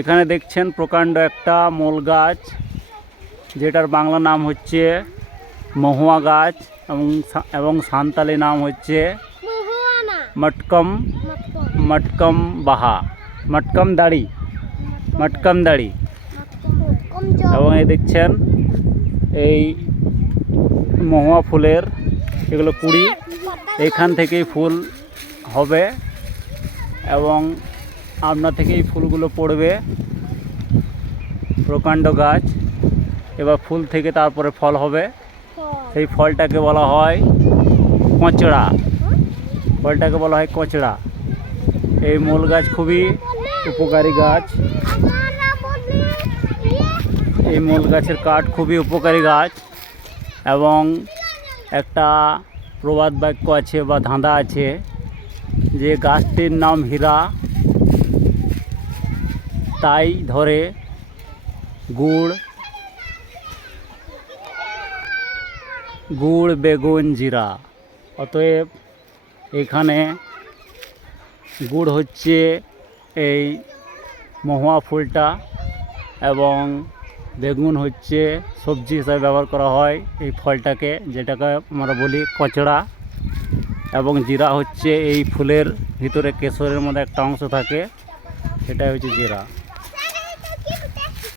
এখানে দেখছেন প্রকাণ্ড একটা মূল গাছ, যেটার বাংলা নাম হচ্ছে মহুয়া গাছ এবং সান্তালি নাম হচ্ছে মটকম বাহা, মটকম দাড়ি। এবং এই দেখছেন এই মহুয়া ফুলের এগুলো কুড়ি, এখান থেকেই ফুল হবে এবং আপনা থেকেই ফুলগুলো পড়বে। প্রকাণ্ড গাছ, এবার ফুল থেকে তারপরে ফল হবে, সেই ফলটাকে বলা হয় কচড়া। এই মূল গাছ খুবই উপকারী গাছ, এই মূল গাছের কাঠ খুবই উপকারী গাছ। এবং একটা প্রবাদ বাক্য আছে বা ধাঁধা আছে যে গাছটির নাম হীরা, তাই ধরে গুড় বেগুন জিরা। অতএব এখানে গুড় হচ্ছে এই মহুয়া ফুলটা এবং বেগুন হচ্ছে সবজি হিসাবে ব্যবহার করা হয় এই ফলটাকে, যেটাকে আমরা বলি কচড়া। এবং জিরা হচ্ছে এই ফুলের ভিতরে কেশরের মধ্যে একটা অংশ থাকে, সেটাই হচ্ছে জিরা।